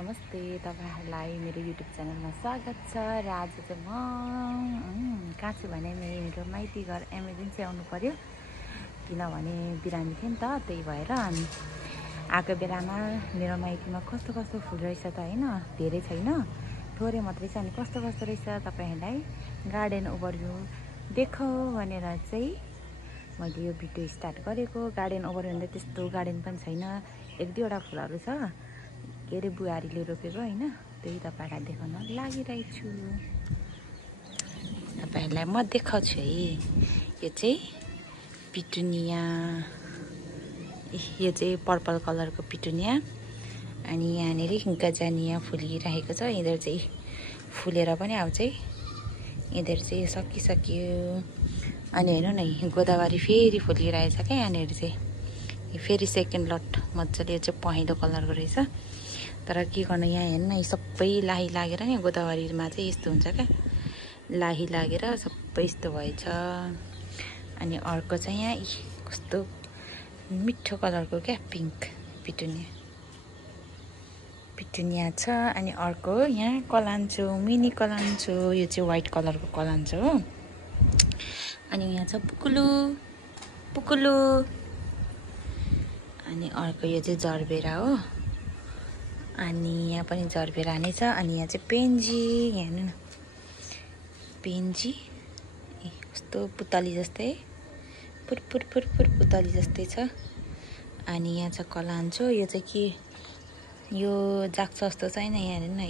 नमस्ते तपाईहरुलाई मेरो युट्युब च्यानलमा स्वागत छ र आज चाहिँ म कहाँ छु भने मेरो माइती घर एमर्जेन्सी आउनु पर्यो किनभने बिरामी थिए नि त त्यही भएर अनि आएको बेलामा मेरो माइतीमा कस्तो कस्तो फुल रहेछ त हैन धेरै छैन थोरै मात्रै छ अनि कस्तो कस्तो रहेछ तपाईहरुलाई गार्डन ओभरभ्यू देखाउ भनेर चाहिँ मैले यो भिडियो स्टार्ट गरेको गार्डन ओभरभ्यू भन्दा त्यस्तो गार्डन पनि छैन एक दुईवटा फुलहरु छ के रे बुहारीले रोपेको हैन त्यही तपाईहरुलाई देखाउन लागिरहेको छु तपाईहरुलाई म देखाउँछु है यो चाहिँ पिटुनिया यो चाहिँ पर्पल कलरको पिटुनिया अनि यहाँनेर गजानिया फुलिरहेको छ यिनीहरु चाहिँ फुलेर पनि आउँछ है यिनीहरु चाहिँ सकिसक्यो अनि हेर्नु न गोदावरी फेरि फुलिरहेछ के यहाँनेर चाहिँ फेरि सेकेन्ड लट मज्जाले यो चाहिँ पहेँलो कलरको रहेछ तर के गर्नु यहाँ हेर्नु न सबै लाही लागेर नि गोदावरीमा चाहिँ यस्तो हुन्छ क्या लाही लागेर सबै यस्तो भएछ अनि अर्को चाहिँ यहाँ कस्तो मिठो कलरको क्या पिंक पिटुनिया छ अनि अर्को यहाँ कलान्चो मिनी कलान्चो यो चाहिँ व्हाइट कलरको कलान्चो हो अनि यहाँ छ पुकुलु अनि अर्को यो चाहिँ जरबेरा हो अनि यहाँ पनि जरबेरा नै छ अनि यहाँ चाहिँ पेन्जी हेर्नु न पेन्जी कस्तो पुतली जस्तै पुर पुतली जस्तै छ अनि यहाँ छ कलान्चो यो चाहिँ के यो जाक्छ जस्तो छैन यहाँ हेर्नु न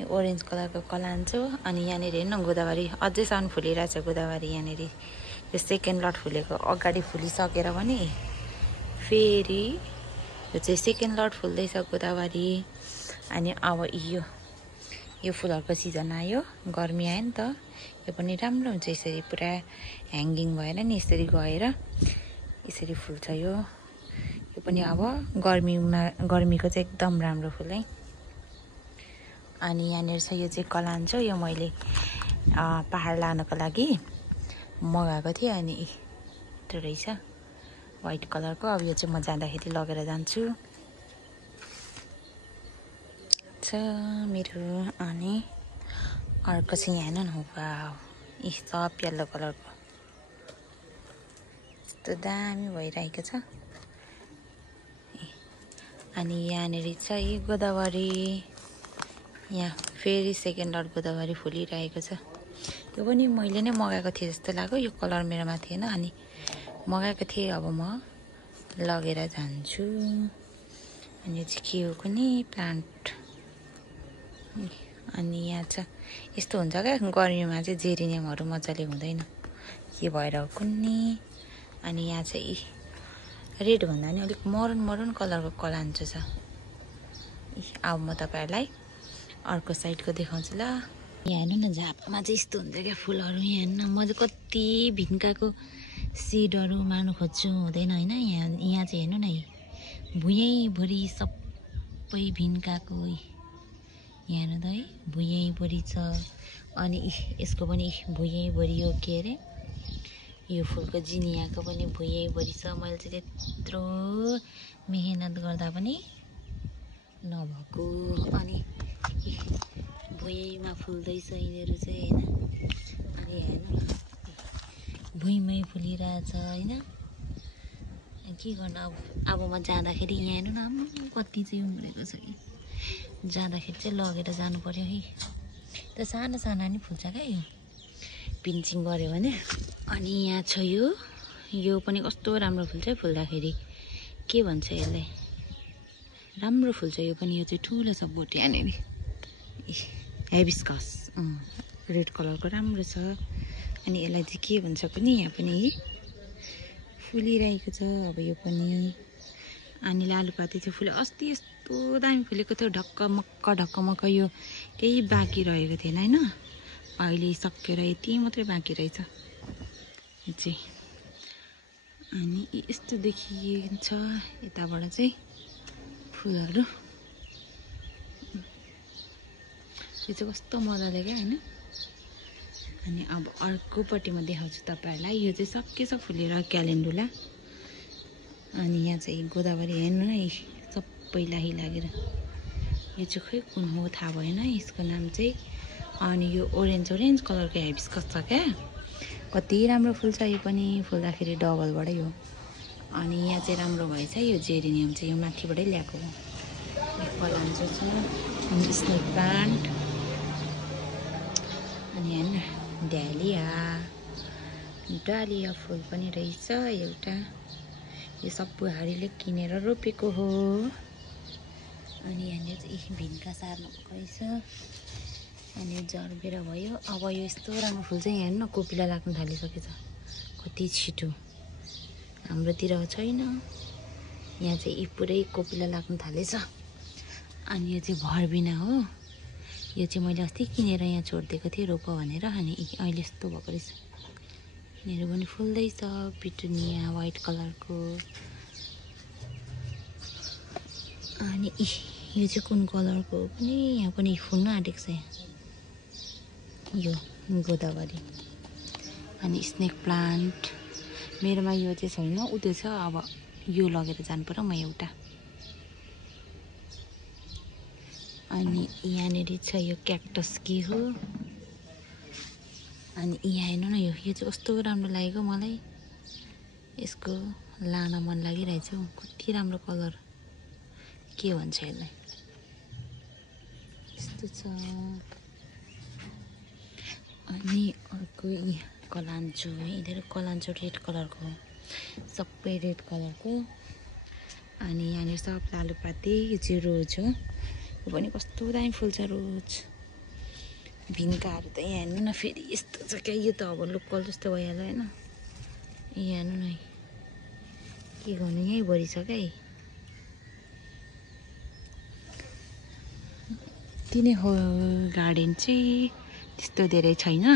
यो ओरेन्ज कलरको कलान्चो अनि यहाँनिर हेर्नु न गोदावरी अझैसम्म फुलिरहेछ गोदावरी यहाँनिर यो सेकेन्ड लट फुलेको अगाडि फुलिसकेर पनि फेरि यो चाहिँ सेकेन्ड लट फुल्दैछ गोदावरी अनि अब यो फुलहरुको सिजन आयो गर्मी आयो नि त यो पनि राम्रो हुन्छ यसरी पुरा ह्याङ्गिङ भएर नि यसरी गएर यसरी फुल्छ यो पनि अब गर्मीको चाहिँ एकदम राम्रो फुल है अनि यहाँनिर छ यो चाहिँ कलान्चो यो मैले पहाड लानको लागि मगाएको थिएँ अनि त्यो रहेछ व्हाइट कलरको अब यो चाहिँ म जाँदाखेरि लगेर जान्छु मेरो अनि अर्को चाहिँ यहाँ हेर्नु न वाउ सब येल्लो कलरको यस्तो दामी भइरहेको छ अनि यहाँनिर चाहिँ गोदावरी यहाँ फेरि सेकेन्ड लट गोदावरी फुलिरहेको छ त्यो पनि मैले नै मगाएको थिएँ जस्तो लाग्यो यो कलर मेरोमा थिएन अनि मगाएको थिएँ अब म लगेर जान्छु अनि यो चाहिँ के हो कुनै प्लान्ट अनि यहाँ छ यस्तो हुन्छ क्या गर्मीमा चाहिँ जेरिनियमहरू मजाले हुँदैन के भएर हो कुन्नी अनि यहाँ चाहिँ रेड भन्दा नि अलिक मरुन कलरको कलान्चो छ अब म तपाईहरुलाई अर्को साइडको देखाउँछु ल यहाँ हेर्नु न झापामा चाहिँ यस्तो हुन्छ क्या फुलहरू यहाँ हेर्नु न म चाहिँ कति भिन्काको सिडहरू मार्नु खोज्छु हुँदैन हैन यहाँ चाहिँ हेर्नु न भुइँभरि सबै भिन्काको यहाँ हेर्नु त है भुइँभरि छ अनि यसको पनि भुइँभरि यो के अरे यो फुलको जिनियाको पनि भुइँभरि छ मैले चाहिँ त्यत्रो मेहनत गर्दा पनि नभएको अनि भुइँमा फुल्दैछ यिनीहरू चाहिँ हैन अनि हेर्नु न भुइँमै फुलिरहेछ हैन के गर्नु अब म जाँदाखेरि यहाँ हेर्नु न कति चाहिँ उम्रेको छ कि जाँदाखेरि चाहिँ लगेर जानु पर्यो है त सानो सानो नि फुल्छ क्या यो पिन्चिङ गर्यो भने अनि यहाँ छ यो पनि कस्तो राम्रो फुल्छ है फुल्दाखेरि के भन्छ यसलाई राम्रो फुल्छ यो पनि यो चाहिँ ठुलो छ बोट यहाँनिर हाइबिस्कस रेड कलरको राम्रो छ अनि यसलाई चाहिँ के भन्छ पनि यहाँ पनि फुलिरहेको छ अब यो पनि अनि लालुपाते चाहिँ फुल्यो अस्ति यस्तो दामी फुलेको थियो ढक्क यो केही बाँकी रहेको थिएन हैन अहिले सकेर यति मात्रै बाँकी रहेछ चाहिँ अनि यस्तो देखिन्छ यताबाट चाहिँ फुलहरू यो चाहिँ कस्तो मजाले क्या हैन अनि अब अर्कोपट्टि म देखाउँछु तपाईहरुलाई यो चाहिँ सकेछ फुलेर क्यालेन्डुला अनि यहाँ चाहिँ गोदावरी हेर्नु न सबै लाही लागेर यो चाहिँ खै कुन हो थाहा भएन यसको नाम चाहिँ। अनि यो ओरेन्ज कलरको हाइबिस्कस छ क्या, कति राम्रो फुल्छ यो पनि, फुल्दाखेरि डबलबाटै हो। अनि यहाँ चाहिँ राम्रो भएछ यो जेरिनियम चाहिँ, यो माथिबाटै ल्याएको हो। यो कलान्चो छ, अनि स्नेक प्लान्ट, अनि हेर्न डालिया फुल पनि रहेछ एउटा। यो सब बुहारीले किनेर रोपेको हो। अनि यहाँनिर चाहिँ भिन्का सार्नु भएको रहेछ। अनि यो जरबेरा भयो। अब यो यस्तो राम्रो फुल चाहिँ हेर्न कोपिला लाग्न थालिसकेछ कति छिटो, हाम्रोतिर छैन, यहाँ चाहिँ यी पुरै कोपिला लाग्न थालेछ। अनि यो चाहिँ भरबिना हो, यो चाहिँ मैले अस्ति किनेर यहाँ छोडिदिएको थिएँ रोप भनेर, अनि अहिले यस्तो भएको रहेछ। यिनीहरू पनि फुल्दैछ, पिटुनिया वाइट कलरको। अनि यो चाहिँ कुन कलरको हो पनि, यहाँ पनि फुल्न आँटेको छ यो गोदावरी। अनि स्नेक प्लान्ट मेरोमा यो चाहिँ छैन, उ त्यो छ, अब यो लगेर जानु पर्यो म एउटा। अनि यहाँनिर छ यो क्याक्टस के हो। अनि यहाँ हेर्नु न, यो चाहिँ कस्तो राम्रो लागेको मलाई, यसको लान मन लागिरहेछ। कति राम्रो कलर, के भन्छ यसलाई, यस्तो छ। अनि अर्को कलान्चो, यिनीहरू कलान्चो रेड कलरको हो, सबै रेड कलरको। अनि यहाँनिर सब लालुपाते, यो चाहिँ रोज हो, यो पनि कस्तो दामी फुल्छ रोज। भिन्काहरू त यहाँ हेर्नु न फेरि यस्तो छ क्या, यो त अब लोकल जस्तो भइहाल्यो होइन। यहाँ हेर्नु न के गर्नु, यहीँ भरि छ क्या। तिनै हो गार्डन चाहिँ त्यस्तो धेरै छैन,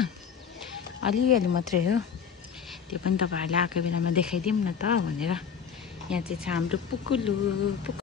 अलिअलि मात्रै हो। त्यो पनि तपाईँहरूले आएको बेलामा देखाइदिउँ न त भनेर। यहाँ चाहिँ छ हाम्रो पुकुलु।